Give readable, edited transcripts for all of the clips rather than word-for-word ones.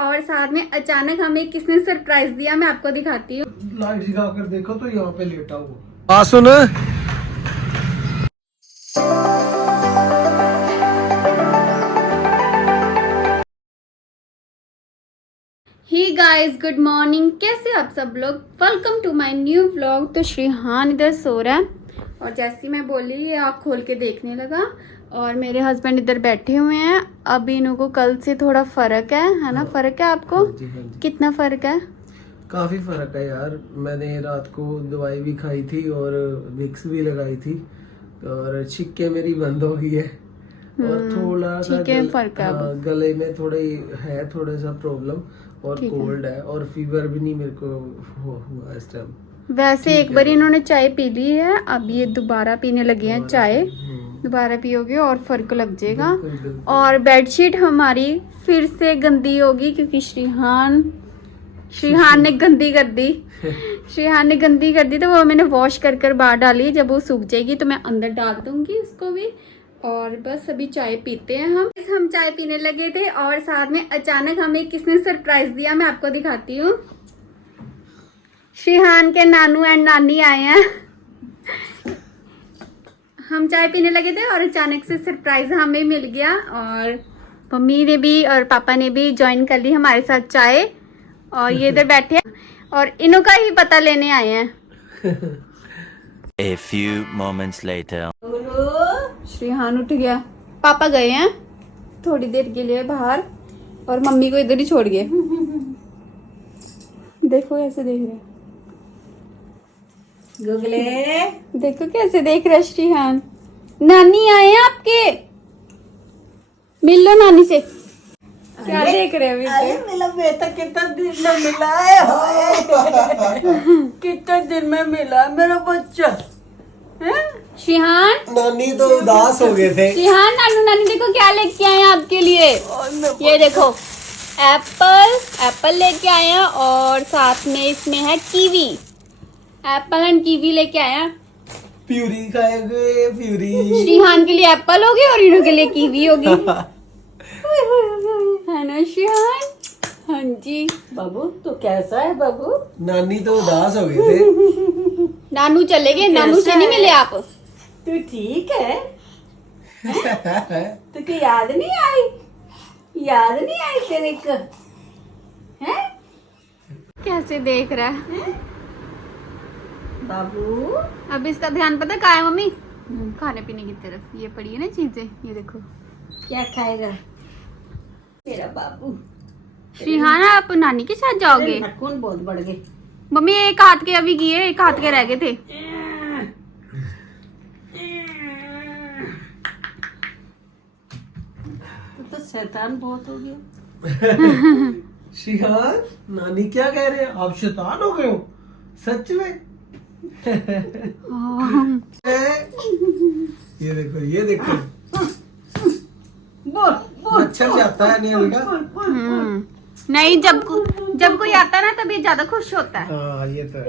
और साथ में अचानक हमें किसने सरप्राइज दिया, मैं आपको दिखाती हूँ। लाइट दिखा कर देखो तो यहाँ पे लेटा हुआ। सुन ही गाइस, गुड मॉर्निंग। कैसे आप सब लोग? Welcome to my new vlog. तो श्रीहान इधर सो रहा है और जैसी मैं बोली ये आँख खोल के देखने लगा और मेरे हस्बैंड इधर बैठे हुए हैं। अभी इनको कल से थोड़ा फर्क है ना? फर्क है आपको? हाँ जी, हाँ जी। कितना फर्क है? काफी फर्क है यार। मैंने रात को दवाई भी खाई थी और विक्स भी लगाई थी और छिक्के मेरी बंद हो गई है और थोड़ा सा फर्क है। हाँ, गले में थोड़ा सा प्रॉब्लम और कोल्ड है और फीवर भी नहीं मेरे को हुआ इस टाइम। वैसे एक बार इन्होंने चाय पी ली है, अब ये दोबारा पीने लगे हैं चाय। दोबारा पियोगे और फर्क लग जाएगा। बिल्कुल, बिल्कुल। और बेडशीट हमारी फिर से गंदी होगी क्योंकि श्रीहान ने गंदी कर दी। श्रीहान ने गंदी कर दी तो वो मैंने वॉश कर बाहर डाली। जब वो सूख जाएगी तो मैं अंदर डाल दूंगी उसको भी। और बस अभी चाय पीते हैं हम चाय पीने लगे थे और साथ में अचानक हमें किसने सरप्राइज दिया, मैं आपको दिखाती हूँ। श्रीहान के नानू एंड नानी आए हैं। हम चाय पीने लगे थे और अचानक से सरप्राइज हमें मिल गया और मम्मी ने भी और पापा ने भी ज्वाइन कर ली हमारे साथ चाय। और ये इधर बैठे हैं और इन्हों का ही पता लेने आए हैं। A few moments later. श्रीहान उठ गया। पापा गए हैं थोड़ी देर के लिए बाहर और मम्मी को इधर ही छोड़ गए। देखो ऐसे देख रहे, गुगले देखो कैसे देख रहा है श्रीहान। नानी आए हैं आपके, मिल लो नानी से। क्या देख रहे हो? अरे मेरा बेटा कितना दिन में मिला है। हाय। कितने दिन में मिला मेरा बच्चा है? श्रीहान नानी तो उदास हो गए थे। श्रीहान नानू नानी देखो क्या लेके आए हैं आपके लिए। ये देखो एप्पल लेके आए हैं और साथ में इसमें है कीवी। एप्पल एंड कीवी लेके आए हैं। प्यूरी खाएंगे प्यूरी। श्रीहान के लिए एप्पल होगी और इन्हों के लिए कीवी होगी। है ना श्रीहान? हाँ जी। बाबू तो कैसा है बाबू? नानी तो उदास हो गए थे। नानू चले गए, नानू से नहीं मिले आप? तू ठीक है? तुझे याद नहीं आई? याद नहीं आई तेरे को? हैं? कैसे देख रहा है बाबू अब इसका ध्यान पता कहाँ है मम्मी? खाने पीने की तरफ। ये पड़ी है ना चीजें, ये देखो। क्या खाएगा मेरा बाबू? श्रीहान आप नानी के साथ जाओगे? नाखून बहुत बढ़ गए। मम्मी एक हाथ के अभी किए, एक हाथ के रह गए थे। तो शैतान बहुत हो गया। शिहान नानी क्या कह रहे हैं? आप शैतान हो गए हो सच में? ये देखो मच्छर जाता है नहीं का। नहीं, जब कोई आता है ना तभी ज्यादा खुश होता है। हाँ ये तो है।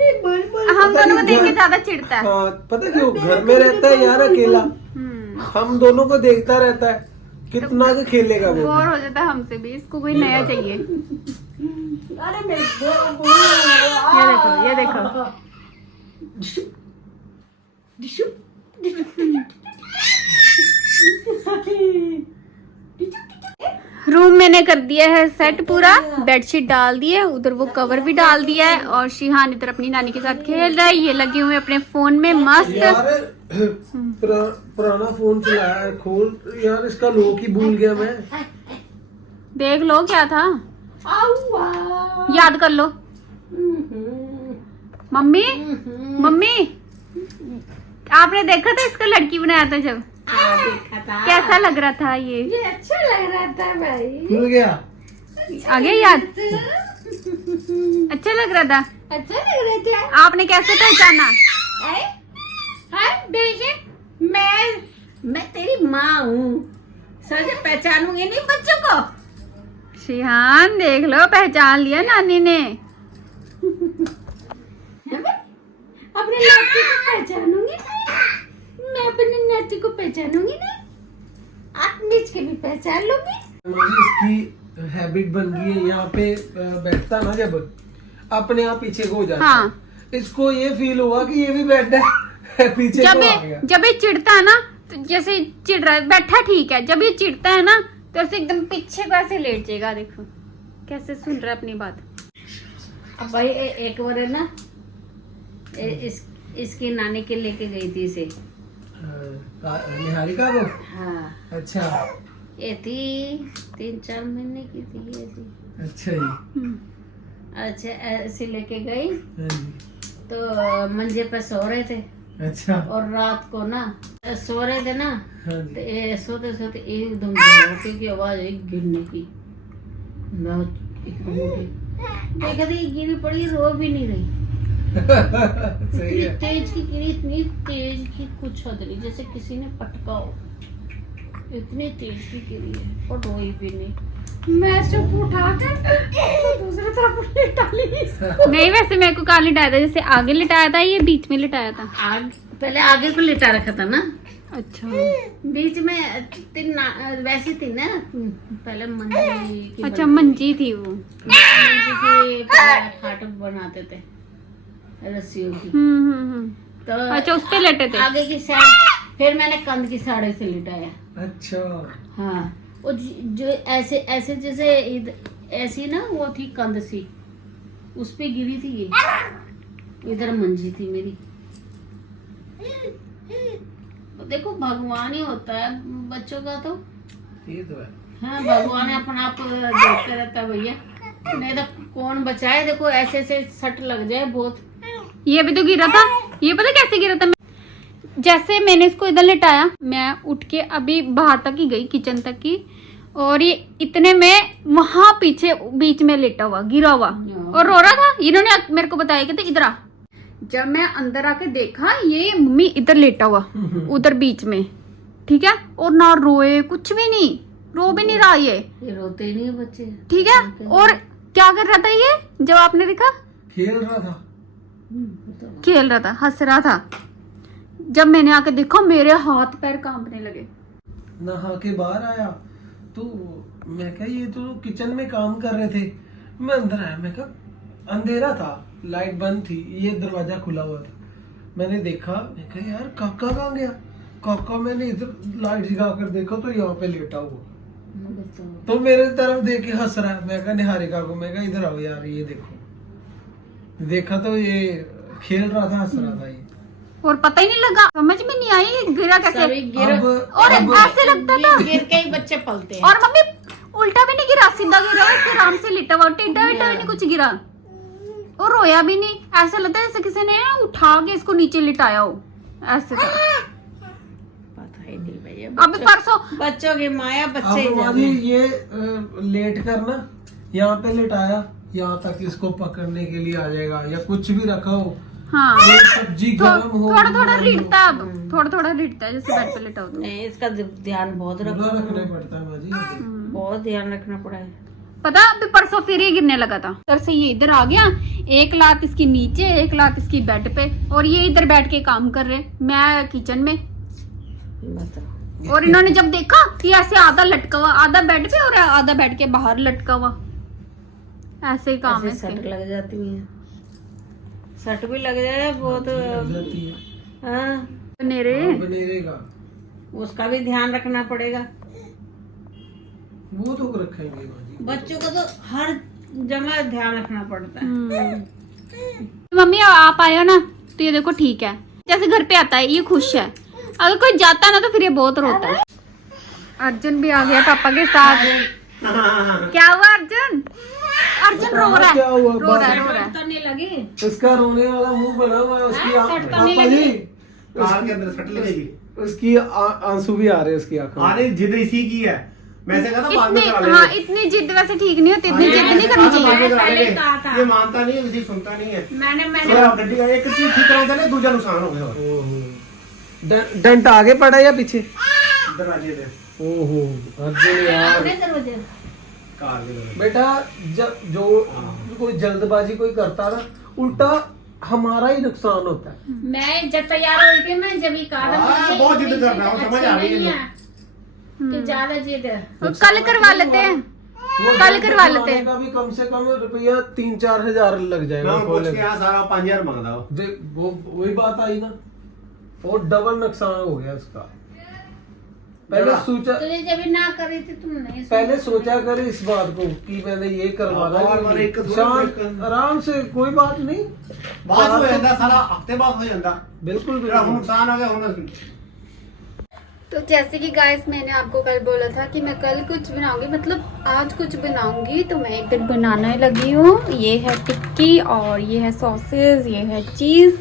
हम दोनों को देख के ज्यादा चिढ़ता है। हाँ, पता क्यों? घर में रहता है यार अकेला, हम दोनों को देखता रहता है, कितना का खेलेगा वो। बोर हो जाता है हमसे भी। इसको कोई नया चाहिए। अरे मेरे ये देखो रूम मैंने कर दिया है सेट पूरा। बेडशीट डाल दी है, उधर वो कवर भी डाल दिया है और श्रीहान इधर अपनी नानी के साथ खेल रहा है। ये लगे हुए अपने फोन में मस्त। यार पुराना फोन चलाया है, खोल यार इसका लॉक ही भूल गया मैं। देख लो क्या था, याद कर लो। मम्मी आपने देखा था इसका लड़की बनाया था जब? देखा था। कैसा लग रहा था ये? अच्छा लग रहा था भाई। भूल गया? आगे याद? अच्छा लग रहा था। अच्छा लग रहा था। आपने कैसे पहचाना? मैं तेरी माँ हूँ, सच पहचानूंगी नहीं बच्चों को। श्रीहान देख लो पहचान लिया नानी ने। अपने नाती को पहचानूंगी नहीं, मैं अपने नाती को पहचानूंगी नहीं। आप नीच के भी पहचान लूंगी। इसकी हैबिट बन गई है, यहाँ पे बैठता ना जब अपने आप पीछे को हो जाता हाँ। है। इसको ये फील हुआ कि ये भी बैठा है पीछे जब को आ ये गया। जब ये चिढ़ता है ना, तो जैसे चिढ़ रहा है, बैठा ठीक है, जब ये चिढ़ता है ना तो ऐसे एकदम पीछे को ऐसे लेट जाएगा। देखो कैसे सुन रहा है अपनी बात। अब भाई एक बार है ना, इसकी नानी के लेके गई थी इसे। निहारिका को? हाँ, अच्छा ये थी 3-4 महीने की थी ये थी। अच्छा जी। अच्छा, ऐसे लेके गई हाँ जी। तो मंजे पे सो रहे थे, अच्छा। और रात को ना सो रहे थे ना, हाँ तो जी। ये सोते सोते एकदम झरोके की आवाज आई गिरने की। मैं एकदम उठी, देखा थी गिरी पड़ी, रो भी नहीं रही। सही इतनी है। तेज की गिरी, इतनी तेज की कुछ हद नहीं, जैसे किसी ने पटका हो। इतनी तेज की गिरी है और रोई भी नहीं। मैं चुप उठा के दूसरी तरफ लिटा ली इसको। नहीं, वैसे मेरे को कहाँ लिटाया था, जैसे आगे लिटाया था, ये बीच में लिटाया था। पहले आगे को लिटा रखा था ना, अच्छा बीच में वैसी थी ना, पहले मंजी की अच्छा, मंजी थी वो। मंजी की पहले खाट बनाते थे रस्सियों की। तो अच्छा, उस पे लेटे थे। आगे की साइड फिर मैंने कंध की साइड से लिटाया। अच्छा। हाँ, वो जो ऐसे ऐसे जैसे ऐसी ना वो थी कंध सी, उस पे गिरी थी ये, इधर मंजी थी मेरी। तो देखो भगवान ही होता है बच्चों का तो। ये तो है। हाँ, भगवान अपना आप देखते रहता है भैया, नहीं तो कौन बचाए। देखो ऐसे ऐसे सट लग जाए बहुत। ये भी तो गिरा था, ये पता कैसे गिरा था। जैसे मैंने इसको इधर लिटाया, मैं उठ के अभी बाहर तक ही गई, किचन तक की, और ये इतने में वहां पीछे बीच में लेटा हुआ, गिरा हुआ और रो रहा था। इन्होंने मेरे को बताया कि इधर आ। जब मैं अंदर आके देखा, ये मम्मी इधर लेटा हुआ उधर बीच में, ठीक है, और ना रोए, कुछ भी नहीं, रो भी नहीं रहा ये रोते ही नहीं है बच्चे, ठीक है। और क्या कर रहा था ये, जब आपने देखा? खेल रहा था। खेल रहा था, हंस रहा था। जब मैंने आके देखा, मेरे हाथ पैर कांपने लगे। नहा के बाहर आया तो मैं कहा ये तो किचन में काम कर रहे थे। मैं अंदर आया, मैं कहा अंधेरा था, लाइट बंद थी, ये दरवाजा खुला हुआ था। मैंने देखा, मैं कहा यार काका कहाँ गया। काका, मैंने इधर लाइट जगा कर देखा तो यहाँ पे लेटा हुआ, तो मेरे तरफ देख के हंस रहा है। मैं कहा निहारिका को, मैं कहा इधर आओ यार, ये देखो। देखा तो ये खेल रहा था, हंस रहा था ये। और पता ही नहीं लगा, समझ में नहीं आई गिरा कैसे। और अब ऐसे लगता था, गिर के ही बच्चे पलते हैं। और मम्मी उल्टा भी नहीं गिरा, सीधा गिरा, ऐसे आराम से लेटा हुआ, टेढ़ा वेढ़ा नहीं कुछ गिरा, और रोया भी नहीं। ऐसा लगता है जैसे किसी ने उठा के इसको नीचे लिटाया हो, ऐसे था। पता ही नहीं भैया, अभी परसों बच्चों की माया बच्चे ही अब जाने। मानी ये लेट कर ना, यहाँ पे लेटाया, यहाँ तक इसको पकड़ने के लिए आ जाएगा, या कुछ भी रखा हो, हाँ, कोई सब्जी गर्म हो, थोड़ा थोड़ा बनाई हो, रिढ़ता है, अब थोड़ा थोड़ा रिढ़ता है, जैसे बेड पे लेटा हो तो। नहीं, इसका ध्यान बहुत पूरा रखना रखना पड़ता है माजी। बहुत ध्यान रखना पड़ा है। पता, अभी परसों फिर ये गिरने लगा था। इधर से ये इधर आ गया, एक लात इसकी नीचे, एक लात इसकी बेड पे, और ये इधर बैठ के काम कर रहे, मैं किचन में। बताओ, और इन्होंने जब देखा कि ऐसे आधा लटका हुआ, आधा बेड पे और आधा बेड के बाहर लटका हुआ, ऐसे ही काम है ऐसे सट इसके। लग जाती है, सट भी लग जाए बहुत। लग जाती है। हाँ, बनेरे बनेरे का उसका भी ध्यान रखना पड़ेगा। वो तो रखेंगे माजी। बच्चों को तो हर जगह ध्यान रखना पड़ता है। मम्मी आप आए हो ना, तो ये देखो ठीक है, जैसे घर पे आता है ये खुश है, अगर कोई जाता है ना तो फिर ये बहुत रोता है। अर्जुन भी आ गया पापा के साथ। क्या हुआ अर्जुन? अर्जुन रो रहा है, क्या हुआ? रो रहा है, रो रहा है। तो नहीं लगी, उसका रोने वाला मुंह बना हुआ है, उसकी सट नहीं पापा जी, कार के अंदर सट लगेगी। उसकी आंसू भी आ रहे हैं उसकी आंखों में। अरे जिद इसी की है, मैं से कहा था बाद में करा हाँ, लेंगे। इतनी जिद वैसे ठीक नहीं होती, इतनी जिद नहीं करनी चाहिए। बाद में करा पहले लेंगे। कहा था। ये मानता नहीं है, किसी सुनता नहीं है। मैंने तो आप गड्डी का एक चीज ठीक कराता है, दूसरा नुकसान हो गया। और डंट आगे पड़ा या पीछे? दरवाजे पे ओहो अर्जुन यार, अपने दरवाजे कार के दरवाजे। बेटा जब जो कोई जल्दबाजी कोई करता ना, उल्टा हमारा ही नुकसान होता है। मैं जब तैयार हुई थी, मैं जब ही कहा था हाँ, मुझे बहुत जिद इतनी कर रहा हूँ, जिद समझ अच्छी आ रही है नहीं मुझे। कि ज्यादा जिद है। कल करवा लेते हैं, वो कल घर करवा पे लेते हैं। बनाने का भी कम से कम रुपया 3-4 हजार लग जाएगा मैं पूछ के यहाँ सारा 5000 मांगता हो। वो वही बात आई ना, और डबल नुकसान हो गया उसका। पहले जरा। सोचा, तो ये जब ना करी थी तुम नहीं पहले सोचा कर इस बात को कि मैंने ये करवाना और है, एक थोड़ी शांत ब्रेक आराम से, कोई बात नहीं, बात हो जाता सारा हफ्ते बाद हो जाता। बिल्कुल मेरा बिल्कुल। नुकसान हो गया हूं। तो जैसे कि गाइस मैंने आपको कल बोला था कि मैं कल कुछ बनाऊंगी, मतलब आज कुछ बनाऊंगी, तो मैं एक दिन बनाने लगी हूँ। ये है टिक्की और ये है सॉसेज, ये है चीज़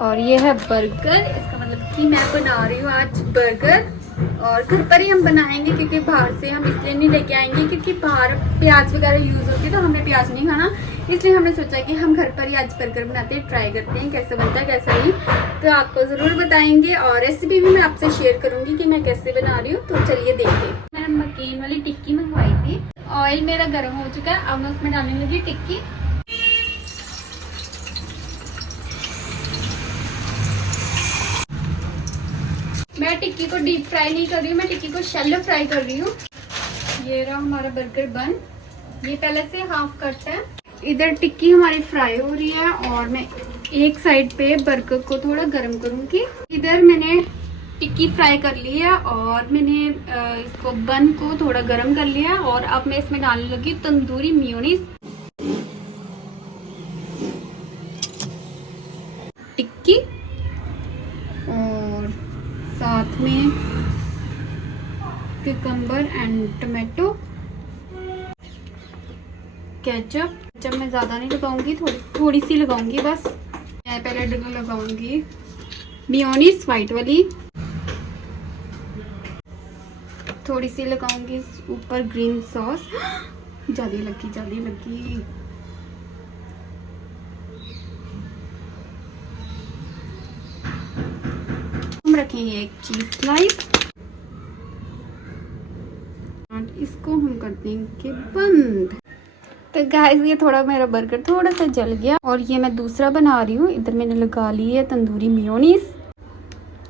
और ये है बर्गर। इसका मतलब कि मैं बना रही हूँ आज बर्गर, और घर पर ही हम बनाएंगे क्योंकि बाहर से हम इसलिए नहीं लेके आएंगे क्योंकि बाहर प्याज वगैरह यूज़ होती है, तो हमें प्याज नहीं खाना, इसलिए हमने सोचा कि हम घर पर ही आज बर्गर बनाते हैं, ट्राई करते हैं कैसे बनता है कैसे नहीं। तो आपको ज़रूर बताएंगे और रेसिपी भी मैं आपसे शेयर करूंगी कि मैं कैसे बना रही हूँ। तो चलिए देखिए। मैंने मकीन वाली टिक्की मंगवाई थी, ऑयल मेरा गर्म हो चुका है, अब मैं उसमें डालने लगी टिक्की। मैं टिक्की को डीप फ्राई नहीं कर रही हूँ, मैं टिक्की को शैलो फ्राई कर रही हूँ। ये रहा हमारा बर्गर बन, ये पहले से हाफ कट है। इधर टिक्की हमारी फ्राई हो रही है और मैं एक साइड पे बर्गर को थोड़ा गर्म करूंगी। इधर मैंने टिक्की फ्राई कर ली है और मैंने इसको बन को थोड़ा गर्म कर लिया है, और अब मैं इसमें डालने लगी तंदूरी मेयोनीज। टिक्की और साथ में cucumber एंड टमाटो, केचप। जब मैं ज़्यादा नहीं लगाऊंगी, थोड़ी सी लगाऊंगी बस। मैं पहले लगाऊंगी मेयोनीज वाइट वाली, थोड़ी सी लगाऊंगी ऊपर ग्रीन सॉस। ज़्यादा लगी। हम रखेंगे एक चीज स्लाइस, इसको हम कर देंगे बंद। तो गाइस ये थोड़ा मेरा बर्गर थोड़ा सा जल गया, और ये मैं दूसरा बना रही हूँ। इधर मैंने लगा ली है तंदूरी मेयोनीज,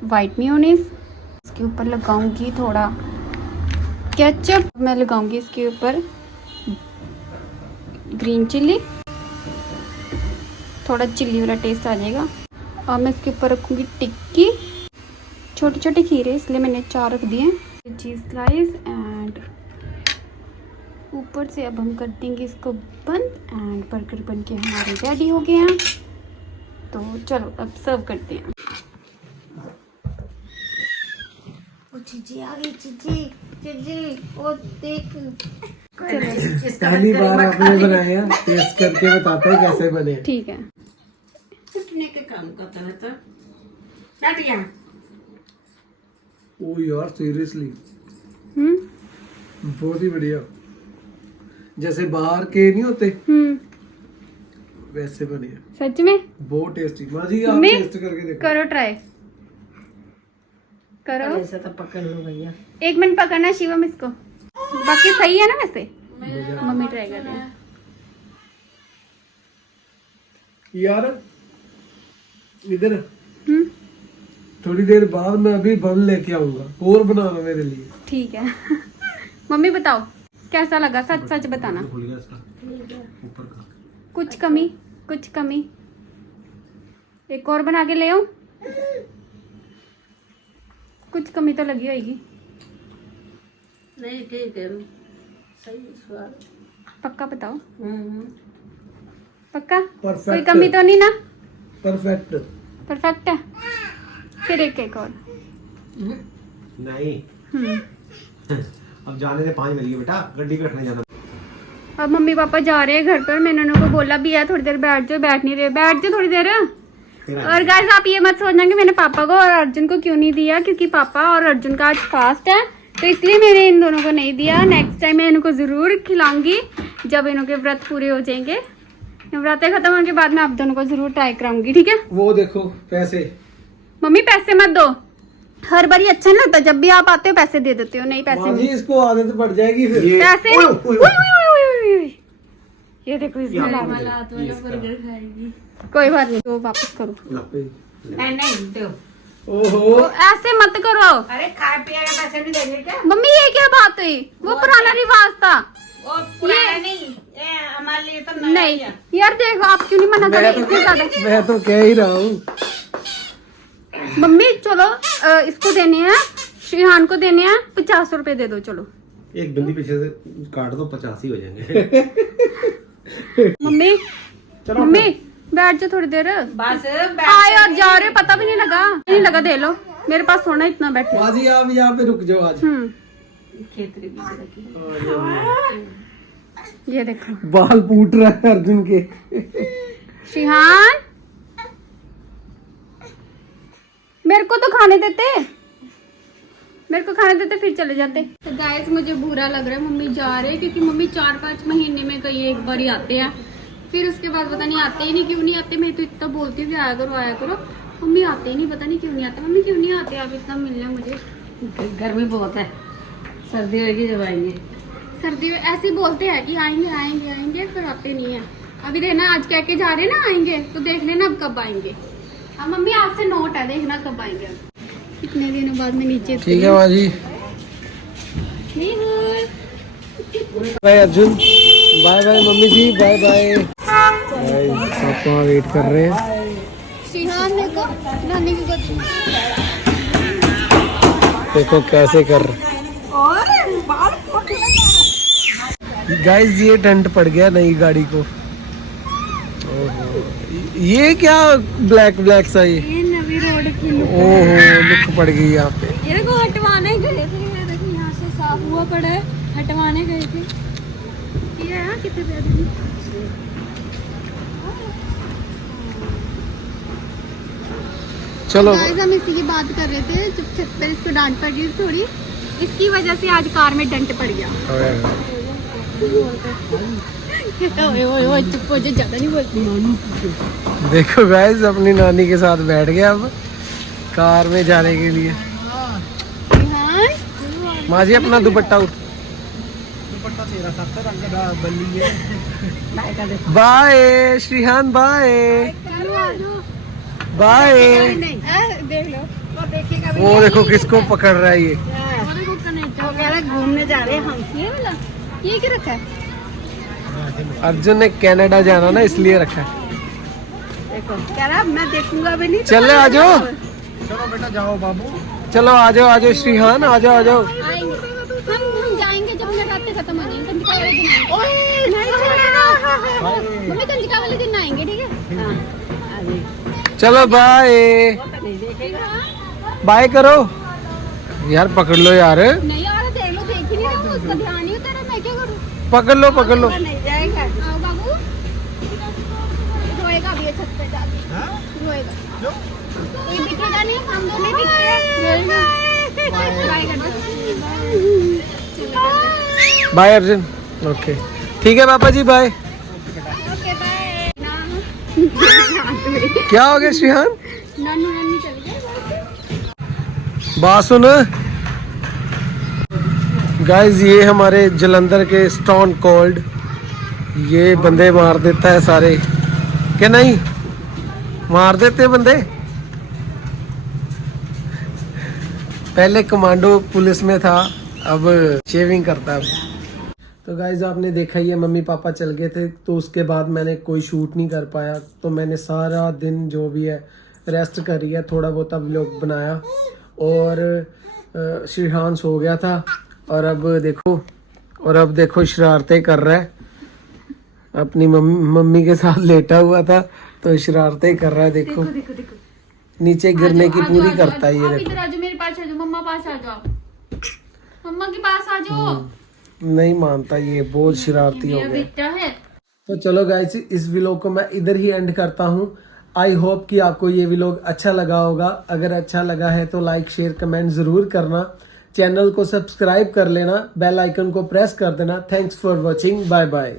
वाइट मेयोनीज। इसके ऊपर लगाऊंगी थोड़ा केचप, मैं लगाऊंगी इसके ऊपर ग्रीन चिल्ली, थोड़ा चिल्ली वाला टेस्ट आ जाएगा। और मैं इसके ऊपर रखूंगी टिक्की, छोटे छोटे खीरे इसलिए मैंने 4 रख दिए, चीज स्लाइस, एंड ऊपर से अब हम कर देंगे इसको बंद। एंड बर्गर बन के हमारे रेडी हो गए हैं। तो चलो अब सर्व करते हैं। ओ चीजी आ गई, चीजी ओ देख। पहली बार आपने बनाया, टेस्ट करके बताते हैं कैसे बने। ठीक है। कितने के काम करता है तो बैठ गया। ओ यार सीरियसली बहुत ही बढ़िया, जैसे बाहर के नहीं होते वैसे बढ़िया, सच में बहुत टेस्टी। माँ जी आप मम्मी, टेस्ट करके देखो। करो ट्राई करो। ऐसा तो पकड़ लो भैया। 1 मिनट पकड़ना शिवम इसको, बाकी सही है ना वैसे। मम्मी ट्राई कर रहे हैं। यार इधर थोड़ी देर बाद मैं अभी बन लेके आऊंगा, और बनाना मेरे लिए। ठीक है। मम्मी बताओ कैसा लगा, सच सच बताना। खुल गया इसका ऊपर का। कुछ कमी एक और बना के ले आऊं? कुछ कमी तो लगी होगी। नहीं ठीक है, सही स्वाद। पक्का बताओ, पक्का Perfect. कोई कमी तो नहीं ना? परफेक्ट। परफेक्ट है। फिर एक और। नहीं अब जाने से 5 बजे बेटा, गड्डी पे रखने जाना। अब मम्मी पापा जा रहे हैं घर पर, मैंने उनको बोला भी है थोड़ी देर बैठ जाओ, बैठ नहीं रहे, बैठ जाओ थोड़ी देर। और गाइस आप ये मत सोचना कि मैंने पापा को और अर्जुन को क्यों नहीं दिया, क्योंकि पापा और अर्जुन का आज फास्ट है, तो इसलिए मैंने इन दोनों को नहीं दिया। नेक्स्ट टाइम मैं इनको जरूर खिलाऊंगी जब इनके व्रत पूरे हो जाएंगे। व्रत खत्म होने के बाद मैं आप दोनों को जरूर ट्राई कराऊंगी, ठीक है? वो देखो पैसे। मम्मी पैसे मत दो, हर बार अच्छा नहीं लगता, जब भी आप आते हो पैसे दे देते हो। नहीं पैसे माँ जी नहीं, इसको आदत पड़ जाएगी फिर। पैसे ओए, नहीं। ओए, उई, उई, उई, उई, उई। ये देखो इसमें ये डाल- वाला हाथ वाला बर्गर खाएगी। कोई बात नहीं, तो वापस करो। नहीं दो। ओहो ऐसे मत करो। अरे खाए पिए के पैसे नहीं देंगे क्या? मम्मी ये क्या बात हुई? वो पुराना रिवाज था। वो पुराना नहीं, ये हमारे लिए तो नया नहीं ही है। यार देखो, आप क्यों नहीं मना कर रहे इतने ज्यादा? मैं तो कह ही रहा हूँ। मम्मी चलो इसको देने हैं, श्रीहान को देने हैं, 50 रुपए दे दो। चलो एक बंदी पीछे से काट दो, 50 ही हो जाएंगे। मम्मी मम्मी बैठ जाओ थोड़ी देर। बस आए और जा रहे हो, पता भी नहीं लगा। दे लो, मेरे पास सोना इतना बैठे। बाजी आप यहाँ पे रुक जाओ आज। खेतरी भी रखी। ये देखो बाल पूट रहा है अर्जुन के। श्रीहान मेरे को तो खाने देते फिर चले जाते। तो गाइस मुझे बुरा लग रहा है, मम्मी जा रहे हैं क्योंकि मम्मी 4-5 महीने में कहीं एक बार ही आते हैं, फिर उसके बाद पता नहीं आते ही नहीं। क्यों नहीं आते? मैं तो इतना बोलती हूँ कि आया करो। मम्मी आते ही नहीं, पता नहीं क्यों नहीं आते। मम्मी क्यों नहीं आते आप इतना मिलने मुझे? गर्मी बहुत है, सर्दी होगी जब आएंगे। सर्दी में ऐसे ही बोलते हैं कि आएंगे फिर आते नहीं है। अभी देखना आज कह के जा रहे ना आएंगे, तो देख लेना अब कब आएंगे। हाँ मम्मी आज से नोट है, देखना कब आएंगे। अब कितने दिनों बाद में नीचे ठीक है बाजी। Bye Arjun, bye bye mummy ji, bye bye. पापा वेट कर रहे हैं। श्रीहान देखो नानी की गोदी। देखो कैसे कर रहे। गाइस ये टंट पड़ गया नई गाड़ी को। ओहो ये क्या ब्लैक सा ये नवी रोड की ओहो लुक पड़ गई यहाँ पे। ये देखो हटवाने गए थे, ये देखो यहाँ से साफ हुआ पड़ा है, हटवाने गए थे। ये है कितने प्यारे। चलो गाइस हम इसी की बात कर रहे थे, जब छत पर इसको डांट पड़ गई थोड़ी, इसकी वजह से आज कार में डंट पड़ गया। ओए चुप हो जा, ज्यादा नहीं बोलती। देखो गाइस अपनी नानी के साथ बैठ गया अब कार में जाने के लिए। माँ जी अपना दुपट्टा बाय श्रीहान, बाय बाय। देख लो वो देखो किसको पकड़ रहा है ये। वो कह रहे घूमने जा रहे हैं हम। ये वाला ये क्या रखा है? अर्जुन ने कनाडा जाना ना इसलिए रखा है। देखो कह रहा मैं देखूंगा भी नहीं। चले आ जाओ, चलो बेटा जाओ बाबू। चलो आ जाओ श्रीहान, आ जाओ। आएंगे हम जाएंगे जब नवरात्रे खत्म हो जाएंगे। कंजका वाले दिन आएंगे। मम्मी कंजका वाले दिन आएंगे, ठीक है? चलो बाय बाय करो यार, पकड़ लो यार। नहीं यार देख लो, देख ही नहीं रहा, उसका ध्यान नहीं उतर रहा। मैं क्या करूं? पकड़ लो। नहीं जाएगा। आओ बाबू, रोएगा अभी ये छत पे जाके। रोएगा कोई दिखेगा नहीं, हम दोनों दिखते हैं। बाय कर दो। बाय अर्जुन। ओके ठीक है पापा जी, बाय। Okay bye. क्या हो गया श्रीहान? नानी चल गए। बात सुन गाइस, ये हमारे जलंधर के स्टोन कोल्ड, ये बंदे मार देता है सारे, क्या नहीं मार देते बंदे। पहले कमांडो पुलिस में था, अब शेविंग करता है। तो गाइज आपने देखा ही है, मम्मी पापा चल गए थे, तो उसके बाद मैंने कोई शूट नहीं कर पाया। तो मैंने सारा दिन जो भी है रेस्ट करी है, थोड़ा बहुत व्लॉग बनाया। और श्रीहान सो गया था, और अब देखो शरारतें कर रहा है। अपनी मम्मी के साथ लेटा हुआ था तो शरारतें कर रहा है। देखो नीचे गिरने की पूरी करता है ये। देखो इधर आ जाओ, मेरे पास आ जाओ, मम्मा पास आ जाओ, मम्मा के पास आ जाओ। नहीं मानता ये, बहुत शरारती हो गया। तो चलो गाइस, इस व्लॉग को मैं इधर ही एंड करता हूँ। आई होप कि आपको ये व्लॉग अच्छा लगा होगा। अगर अच्छा लगा है तो लाइक शेयर कमेंट जरूर करना, चैनल को सब्सक्राइब कर लेना, बेल आइकन को प्रेस कर देना। Thanks for watching, bye bye.